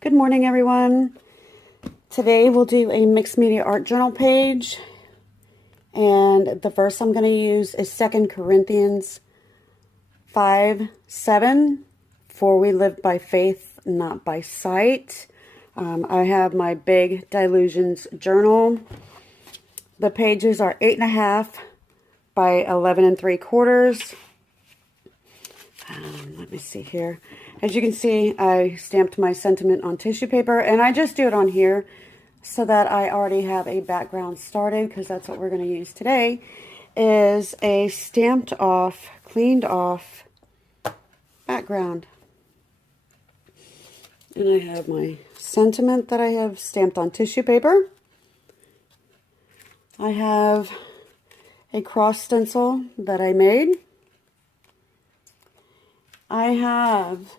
Good morning, everyone. Today we'll do a mixed media art journal page, and the verse I'm going to use is 2 Corinthians 5:7. For we live by faith, not by sight. I have my big Dilutions journal. The pages are 8.5 by 11 3/4. Let me see here. As you can see, I stamped my sentiment on tissue paper, and I just do it on here so that I already have a background started, because that's what we're going to use today, is a stamped off, cleaned off background. And I have my sentiment that I have stamped on tissue paper. I have a cross stencil that I made. I have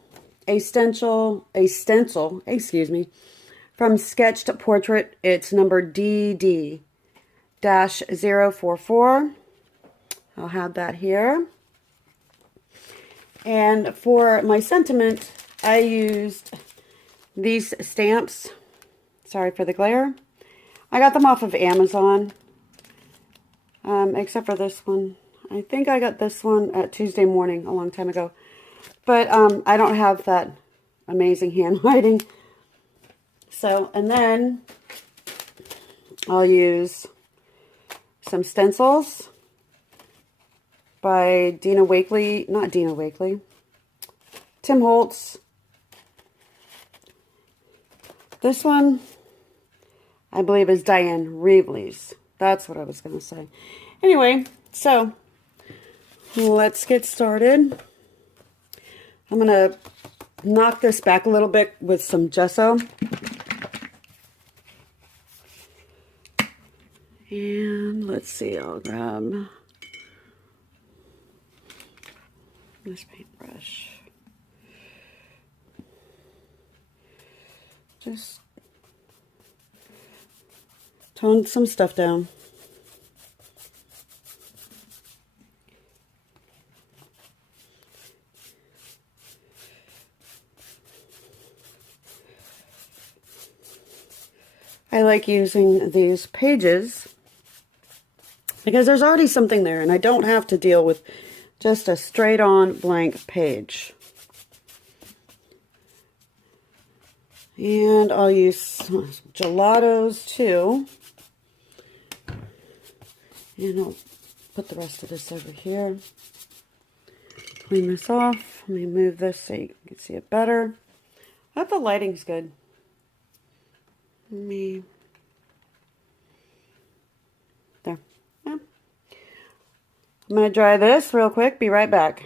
a stencil, from Sketched Portrait. It's number DD-044. I'll have that here. And for my sentiment, I used these stamps. Sorry for the glare. I got them off of Amazon, except for this one. I think I got this one at Tuesday morning a long time ago. But I don't have that amazing handwriting. So, and then I'll use some stencils by Tim Holtz. This one, I believe, is Diane Reevely's. That's what I was going to say. Anyway, so let's get started. I'm going to knock this back a little bit with some gesso. And let's see, I'll grab this paintbrush. Just tone some stuff down. I like using these pages because there's already something there, and I don't have to deal with just a straight-on blank page. And I'll use some gelatos too. And I'll put the rest of this over here. Clean this off. Let me move this so you can see it better. I hope the lighting's good. There. Yeah. I'm going to dry this real quick. Be right back.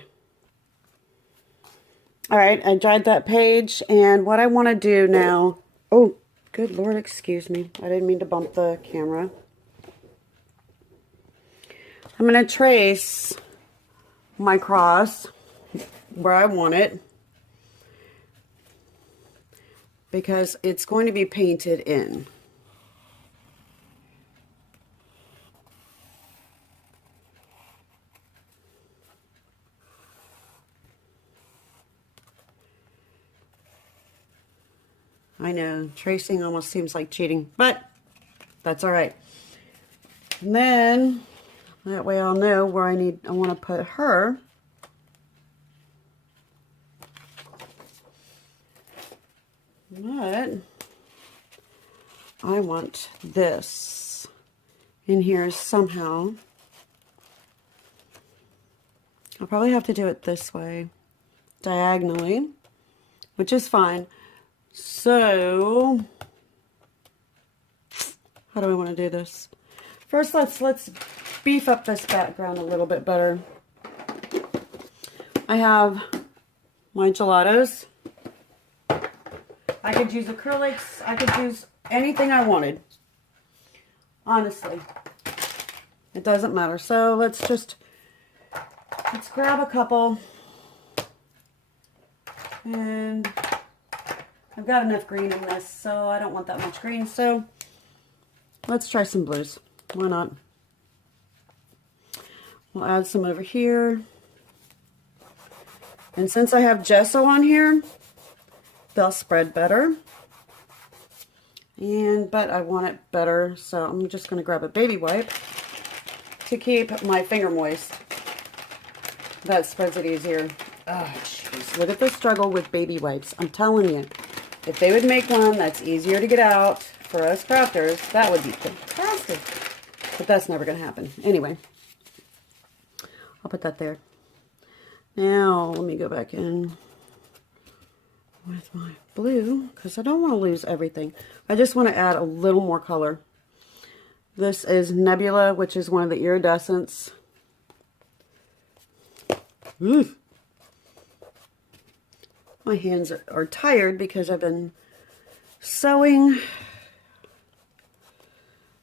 All right, I dried that page, and what I want to do now... Oh, good Lord, excuse me. I didn't mean to bump the camera. I'm going to trace my cross where I want it, because it's going to be painted in. I know, tracing almost seems like cheating, but that's all right. And then, that way I'll know where I want to put her. But I want this in here somehow. I'll probably have to do it this way, diagonally, which is fine. So, how do I want to do this? First, let's beef up this background a little bit better. I have my gelatos. I could use acrylics. I could use anything I wanted. Honestly, it doesn't matter. So let's grab a couple. And I've got enough green in this, so I don't want that much green. So let's try some blues. Why not? We'll add some over here. And since I have gesso on here, they'll spread better. but I want it better, so I'm just going to grab a baby wipe to keep my finger moist. That spreads it easier. Oh, jeez. Look at the struggle with baby wipes. I'm telling you, if they would make one that's easier to get out for us crafters, that would be fantastic. But that's never going to happen. Anyway, I'll put that there. Now, let me go back in with my blue, because I don't want to lose everything. I just want to add a little more color. This is Nebula, which is one of the iridescents. Ooh. My hands are tired because I've been sewing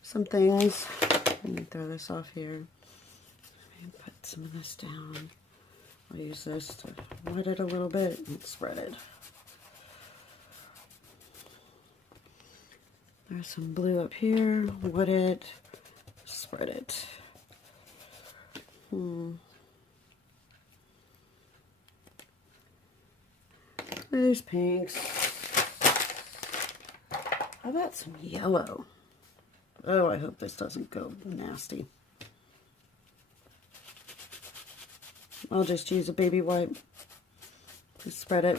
some things. Let me throw this off here. Let me put some of this down. I'll use this to wet it a little bit and spread it. There's some blue up here. Wet it, spread it. There's pinks. How about some yellow? Oh, I hope this doesn't go nasty. I'll just use a baby wipe to spread it.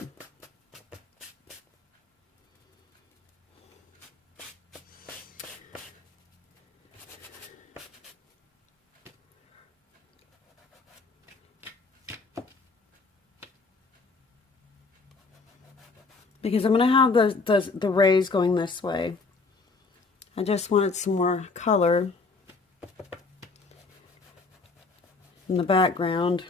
Because I'm going to have the rays going this way. I just wanted some more color in the background.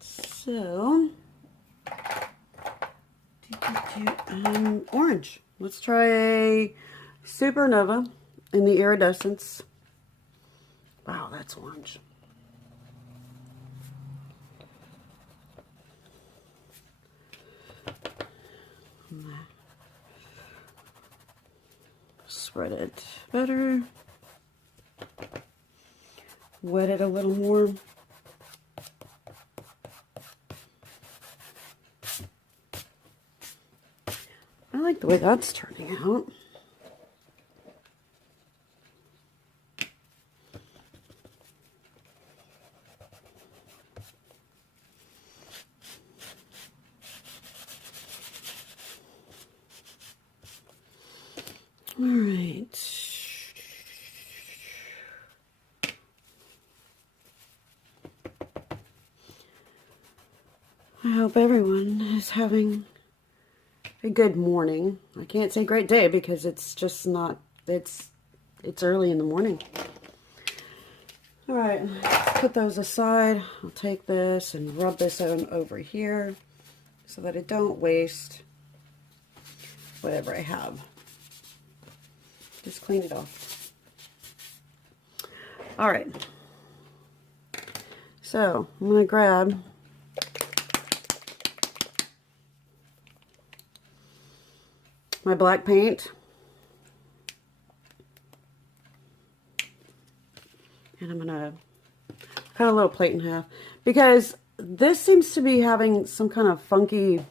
So, orange. Let's try a Supernova in the iridescence. Wow, that's orange. Spread it better. Wet it a little more. I like the way that's turning out. All right. I hope everyone is having a good morning. I can't say great day because it's just not, it's early in the morning. All right, put those aside. I'll take this and rub this on over here so that I don't waste whatever I have. Just clean it off. All right. So I'm going to grab my black paint. And I'm going to cut a little plate in half because this seems to be having some kind of funky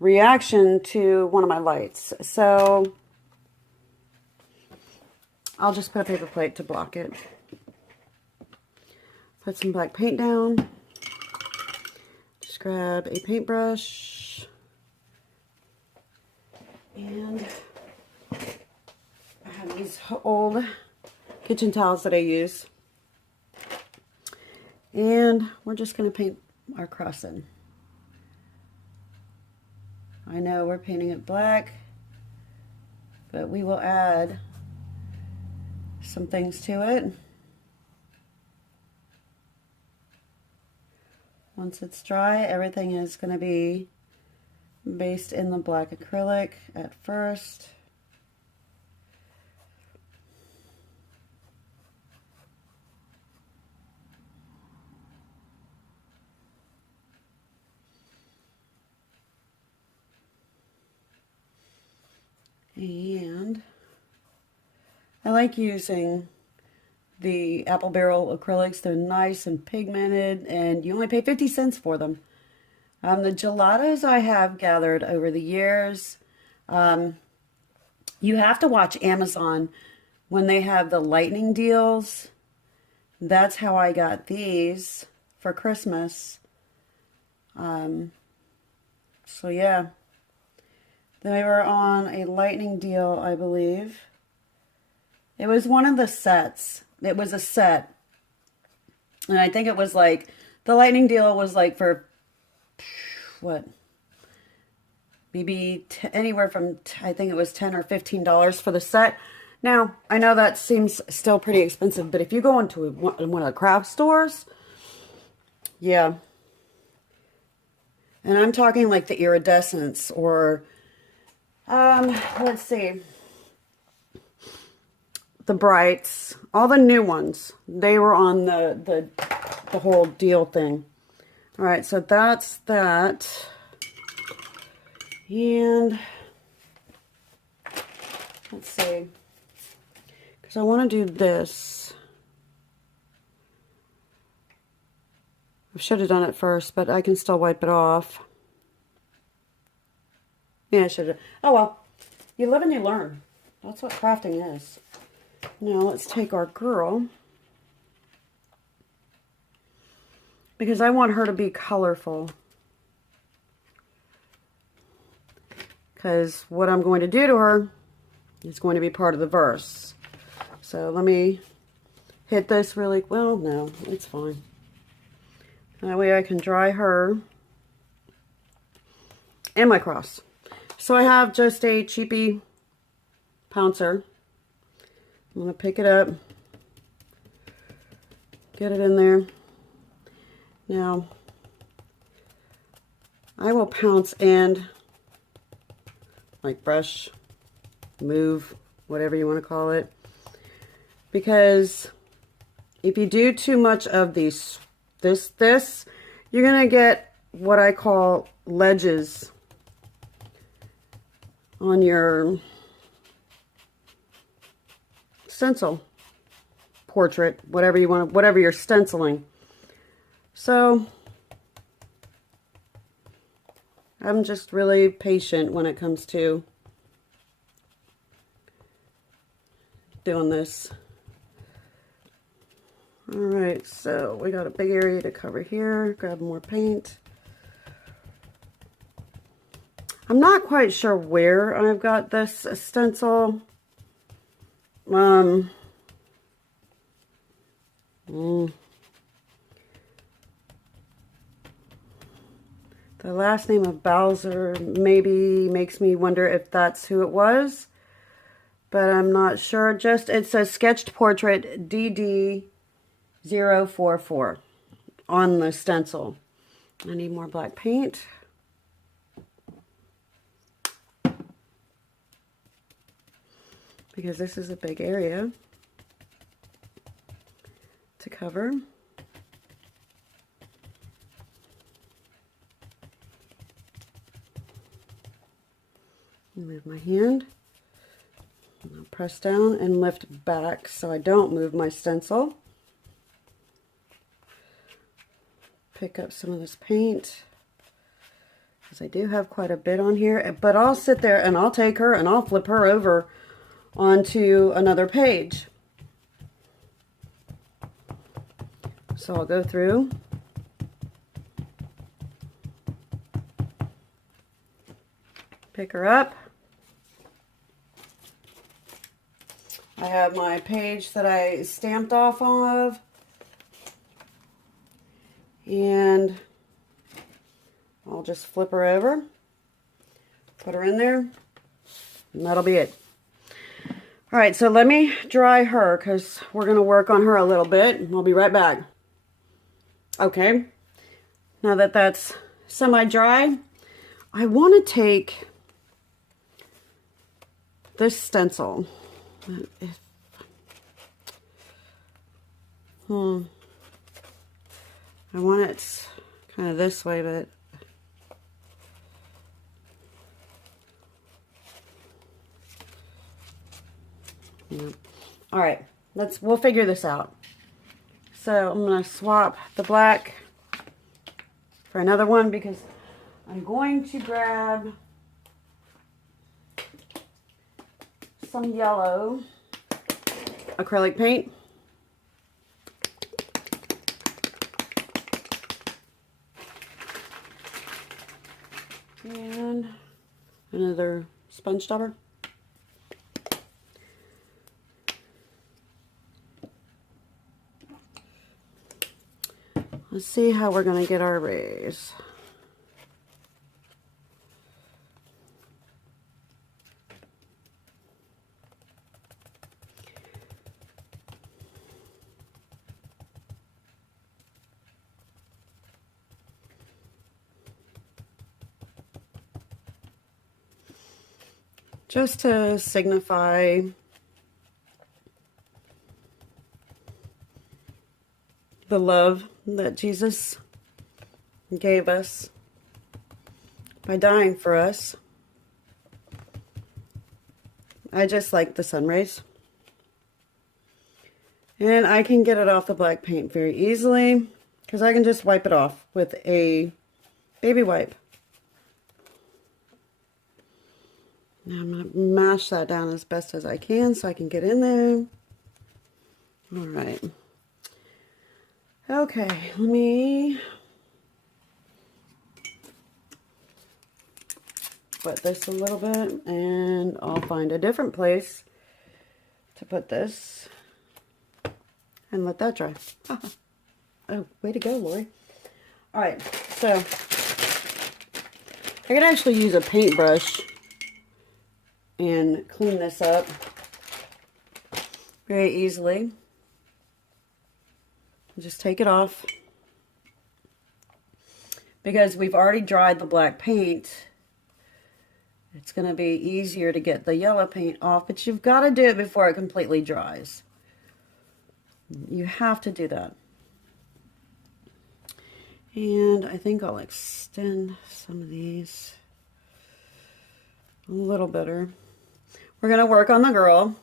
reaction to one of my lights. So I'll just put a paper plate to block it. Put some black paint down. Just grab a paintbrush. And I have these old kitchen towels that I use. And we're just going to paint our cross in. I know we're painting it black, but we will add some things to it. Once it's dry, everything is going to be based in the black acrylic at first. And I like using the apple barrel acrylics. They're nice and pigmented, and you only pay 50 cents for them. The gelatos I have gathered over the years, you have to watch Amazon when they have the lightning deals. That's how I got these for Christmas. So yeah, they were on a lightning deal, I believe. It was one of the sets. It was a set. And I think it was like, the lightning deal was like for, what? Maybe anywhere from, I think it was $10 or $15 for the set. Now, I know that seems still pretty expensive, but if you go into one of the craft stores, yeah. And I'm talking like the iridescence or, let's see, the brights, all the new ones. They were on the whole deal thing. All right, so that's that. And let's see, because I want to do this. I should have done it first, but I can still wipe it off. Yeah, I should have. Oh well, you live and you learn. That's what crafting is. Now let's take our girl, because I want her to be colorful. Because what I'm going to do to her is going to be part of the verse. So let me hit this really, well, no, it's fine. That way I can dry her and my cross. So I have just a cheapy pouncer. I'm going to pick it up, get it in there. Now, I will pounce and like brush, move, whatever you want to call it. Because if you do too much of this, you're going to get what I call ledges on your stencil, portrait, whatever you want, whatever you're stenciling. So I'm just really patient when it comes to doing this. All right, so we got a big area to cover here. Grab more paint. I'm not quite sure where I've got this stencil. The last name of Bowser maybe makes me wonder if that's who it was, but I'm not sure. Just, it says Sketched Portrait DD044 on the stencil. I need more black paint. Because this is a big area to cover. Move my hand. I'll press down and lift back so I don't move my stencil. Pick up some of this paint, because I do have quite a bit on here, but I'll sit there and I'll take her and I'll flip her over onto another page. So I'll go through, pick her up. I have my page that I stamped off of, and I'll just flip her over, put her in there, and that'll be it. All right, so let me dry her because we're going to work on her a little bit. I'll be right back. Okay, now that that's semi-dry, I want to take this stencil. I want it kind of this way, but yeah. All right, we'll figure this out. So I'm going to swap the black for another one because I'm going to grab some yellow acrylic paint. And another sponge dauber. Let's see how we're going to get our rays. Just to signify the love that Jesus gave us by dying for us. I just like the sun rays. And I can get it off the black paint very easily because I can just wipe it off with a baby wipe. Now I'm going to mash that down as best as I can so I can get in there. All right. Okay, let me wet this a little bit and I'll find a different place to put this and let that dry. Oh, way to go, Lori. All right, so I can actually use a paintbrush and clean this up very easily. Just take it off because we've already dried the black paint. It's going to be easier to get the yellow paint off, but you've got to do it before it completely dries. You have to do that. And I think I'll extend some of these a little better. We're going to work on the girl.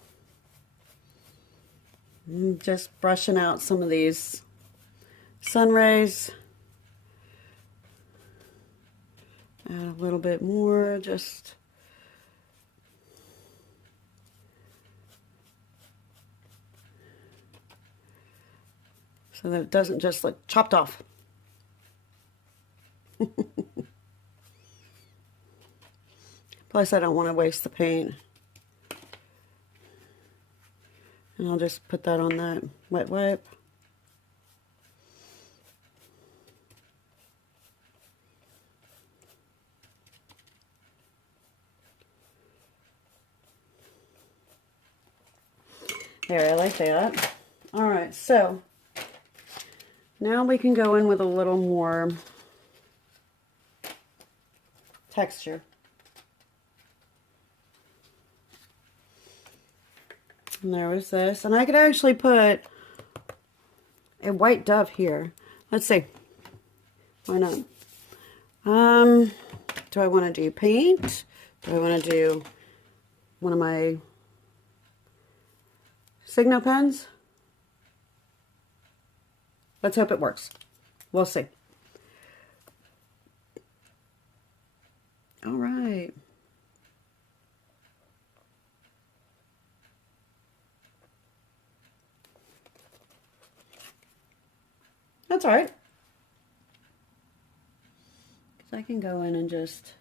Just brushing out some of these sun rays. Add a little bit more, just so that it doesn't just look chopped off. Plus, I don't want to waste the paint. And I'll just put that on that wet wipe. There, I like that. All right, so now we can go in with a little more texture. And there was this. And I could actually put a white dove here. Let's see. Why not? Do I want to do paint? Do I want to do one of my Signo pens? Let's hope it works. We'll see. All right. That's all right. Because I can go in and just...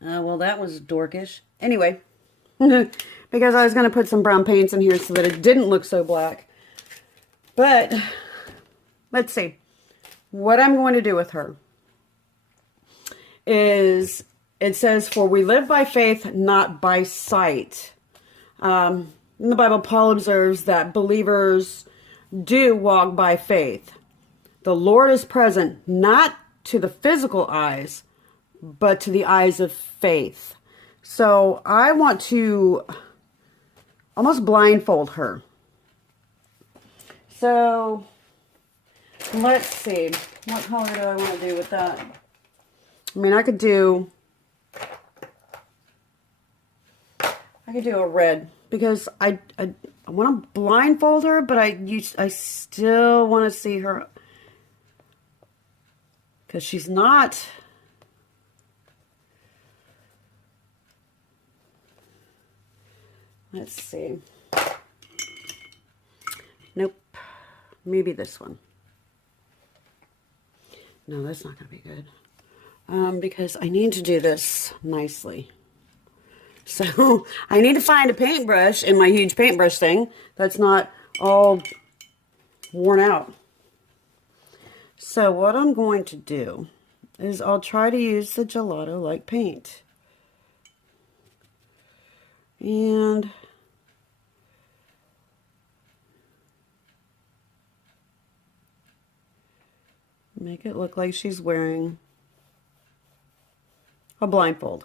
well, that was dorkish. Anyway, because I was going to put some brown paints in here so that it didn't look so black. But, let's see. What I'm going to do with her is, it says, for we live by faith, not by sight. In the Bible, Paul observes that believers do walk by faith. The Lord is present, not to the physical eyes, but to the eyes of faith. So I want to almost blindfold her. So let's see, what color do I want to do with that? I mean, I could do a red, because I want to blindfold her, but I still want to see her because she's not. Let's see. Nope. Maybe this one. No, that's not going to be good. Because I need to do this nicely. So I need to find a paintbrush in my huge paintbrush thing that's not all worn out. So what I'm going to do is I'll try to use the gelato-like paint. And make it look like she's wearing a blindfold.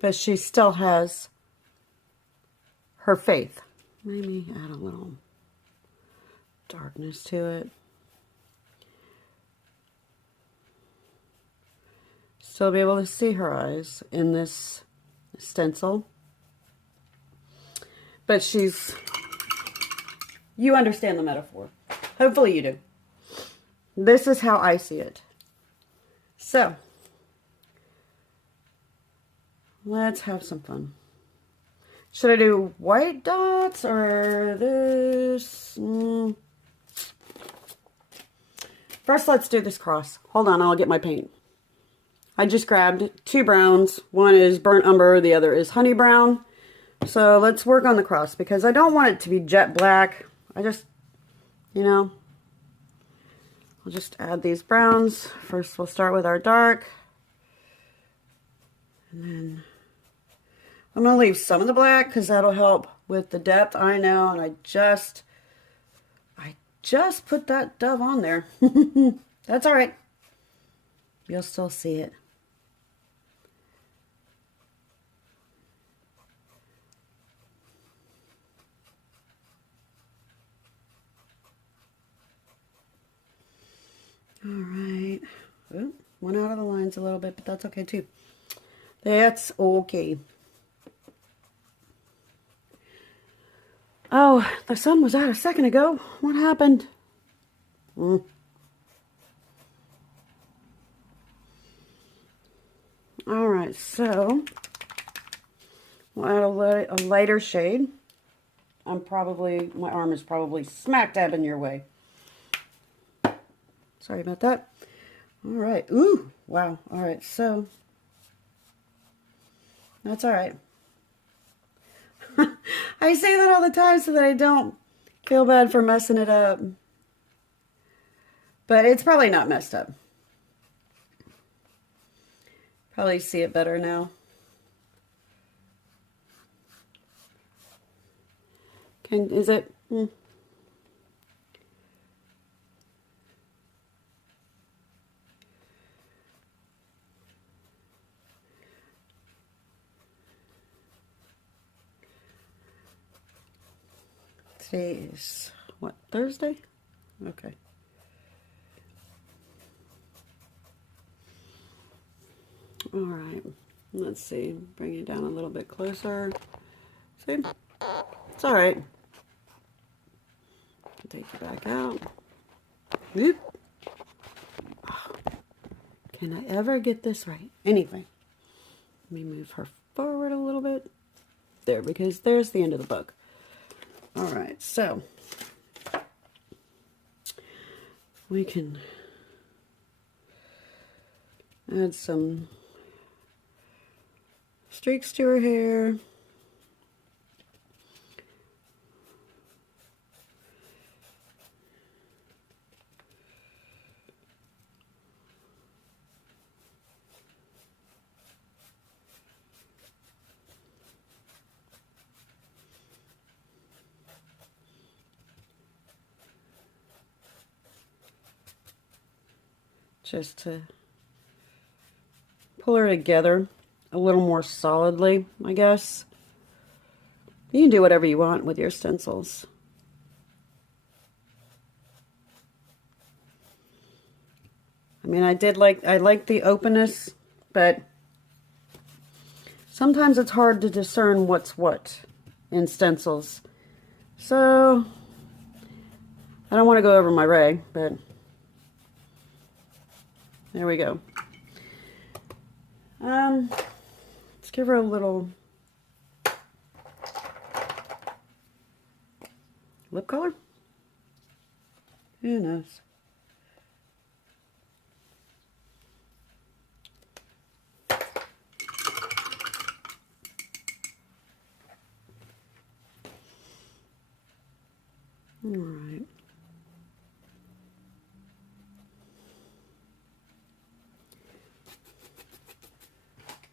But she still has her faith. Maybe add a little darkness to it. Still be able to see her eyes in this stencil. But she's, you understand the metaphor. Hopefully you do. This is how I see it. So, let's have some fun. Should I do white dots or this? First, let's do this cross. Hold on, I'll get my paint. I just grabbed 2 browns. One is burnt umber, the other is honey brown. So let's work on the cross because I don't want it to be jet black. I just, you know, I'll just add these browns. First, we'll start with our dark. And then I'm going to leave some of the black because that'll help with the depth. I know, and I just put that dove on there. That's all right. You'll still see it. All right. Ooh, went out of the lines a little bit, but that's okay too. That's okay. Oh, the sun was out a second ago. What happened? All right, so we'll add a lighter shade. My arm is probably smack dab in your way. Sorry about that. All right. Ooh, wow. All right, so that's all right. I say that all the time so that I don't feel bad for messing it up. But it's probably not messed up. Probably see it better now. Is it? Today is, what, Thursday? Okay. All right. Let's see. Bring it down a little bit closer. See? It's all right. Take it back out. Whoop. Oh, can I ever get this right? Anyway, let me move her forward a little bit. There, because there's the end of the book. All right, so we can add some streaks to her hair. Just to pull her together a little more solidly, I guess. You can do whatever you want with your stencils. I mean, I like the openness, but sometimes it's hard to discern what's what in stencils. So I don't want to go over my ray, but there we go. Let's give her a little lip color. Who knows? All right.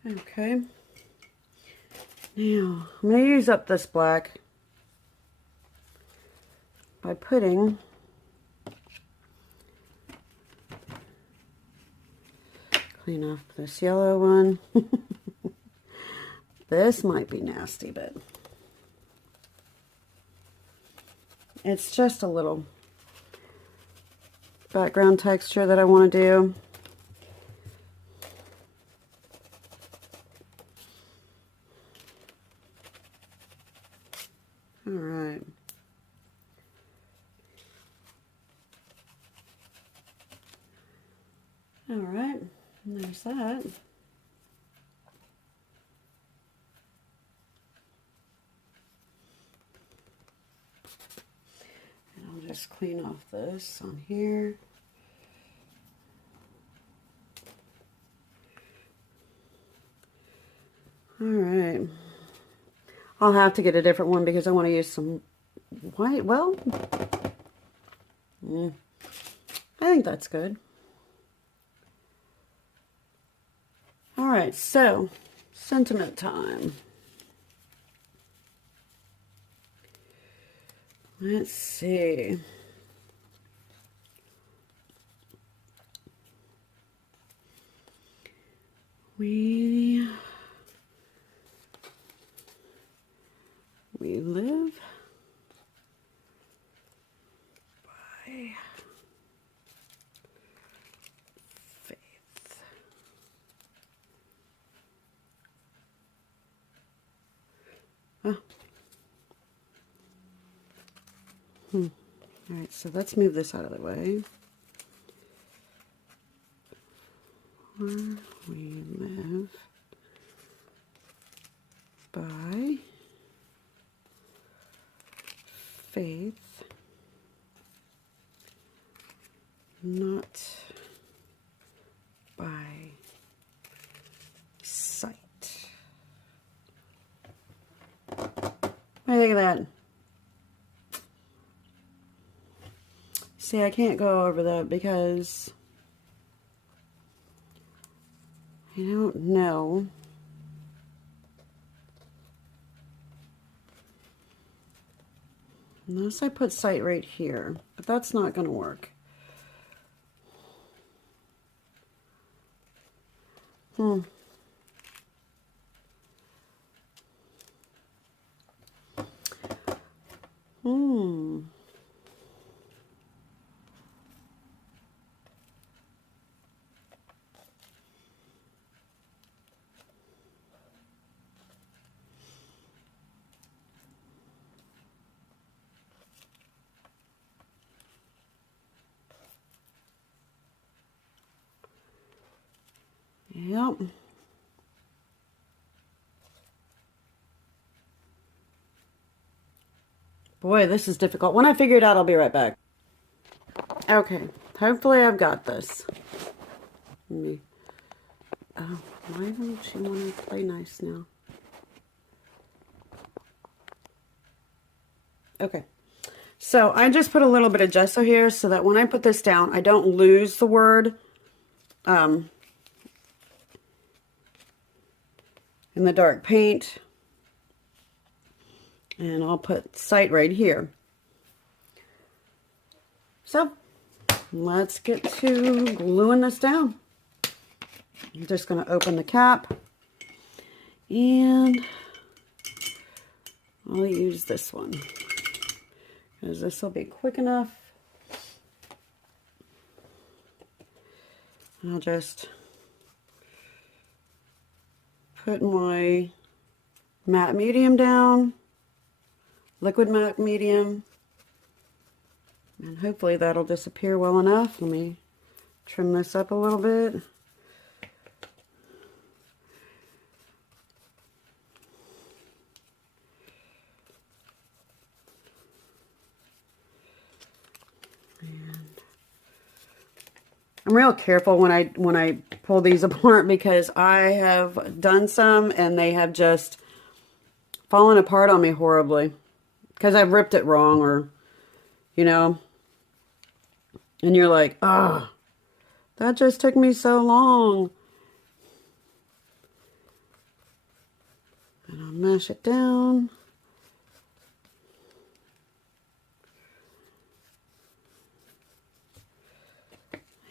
Okay. Now, I'm going to use up this black by putting clean off this yellow one. This might be nasty, but it's just a little background texture that I want to do. All right. All right, and there's that. And I'll just clean off this on here. All right. I'll have to get a different one because I want to use some white. Well, I think that's good. All right, so sentiment time. Let's see. We live by faith. Oh. All right, so let's move this out of the way. We live by faith, not by sight. What do you think of that? See, I can't go over that because I don't know. Unless I put sight right here, but that's not going to work. Hmm. Yep. Boy, this is difficult. When I figure it out, I'll be right back. Okay, hopefully I've got this. Let me, oh, why doesn't she want to play nice now? Okay, so I just put a little bit of gesso here so that when I put this down, I don't lose the word in the dark paint. And I'll put sight right here. So let's get to gluing this down. I'm just going to open the cap and I'll use this one because this will be quick enough. I'll just put my matte medium down, liquid matte medium, and hopefully that'll disappear well enough. Let me trim this up a little bit. I'm real careful when I pull these apart, because I have done some and they have just fallen apart on me horribly because I've ripped it wrong, or you know, and you're like, ah, that just took me so long. And I'll mash it down.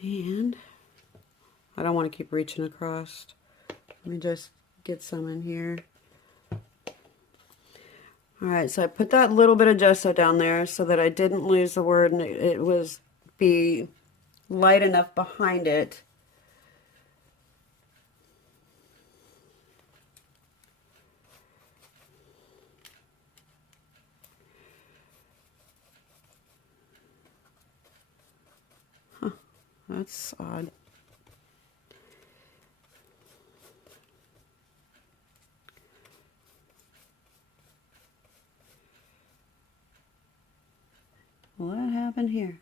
And I don't want to keep reaching across. Let me just get some in here. Alright, so I put that little bit of gesso down there so that I didn't lose the word, and it was be light enough behind it. Huh, that's odd. What happened here?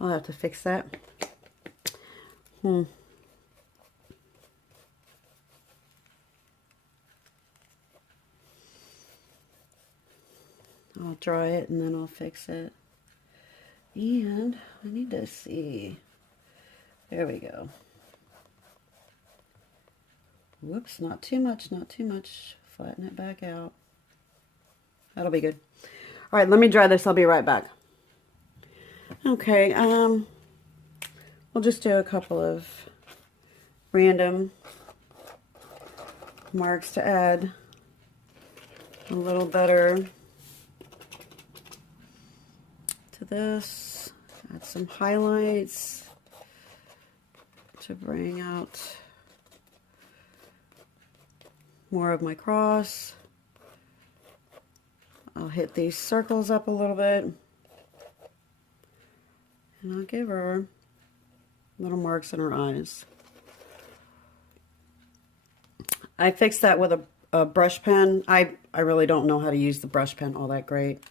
I'll have to fix that. I'll dry it and then I'll fix it. And I need to see. There we go. Whoops, not too much, not too much. Flatten it back out. That'll be good. All right, let me dry this. I'll be right back. Okay, we'll just do a couple of random marks to add a little better to this. Add some highlights to bring out more of my cross. I'll hit these circles up a little bit, and I'll give her little marks in her eyes. I fixed that with a brush pen. I really don't know how to use the brush pen all that great.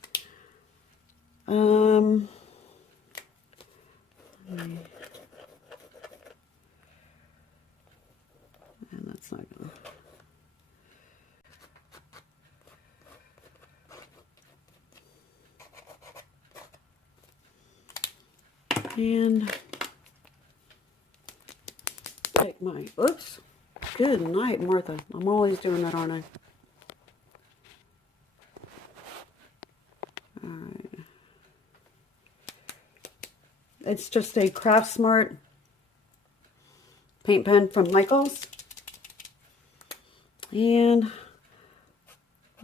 And that's not gonna. And take my, oops, good night, Martha. I'm always doing that, aren't I? All right. It's just a Craft Smart paint pen from Michaels. And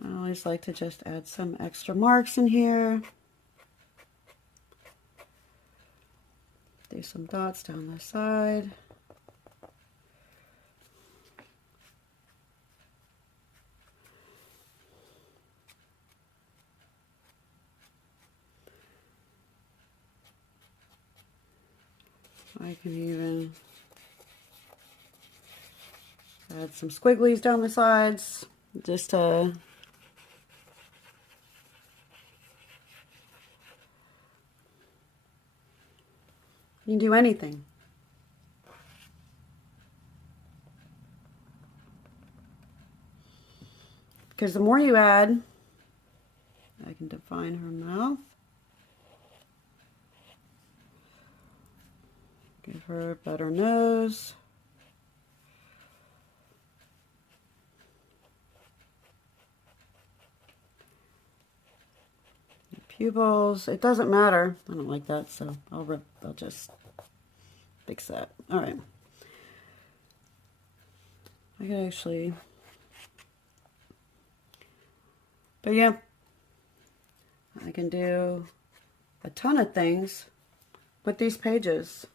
I always like to just add some extra marks in here. Do some dots down the side. I can even add some squigglies down the sides, just to you can do anything. Because the more you add, I can define her mouth. Give her a better nose. Pupils, it doesn't matter. I don't like that, so I'll just fix that. All right. I could actually, but yeah, I can do a ton of things with these pages.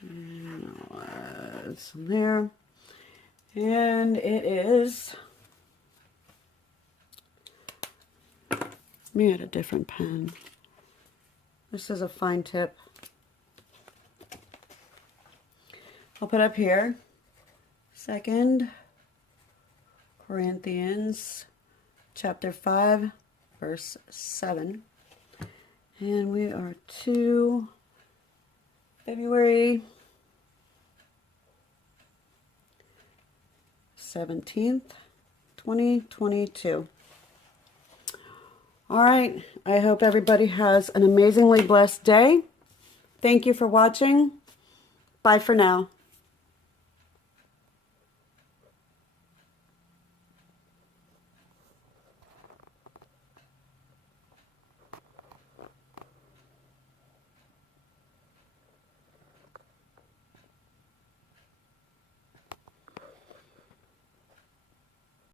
Some there. And it is, let me add a different pen. This is a fine tip. I'll put up here, 2 Corinthians chapter 5, verse 7. And we are to February 17th, 2022. All right, I hope everybody has an amazingly blessed day. Thank you for watching. Bye for now.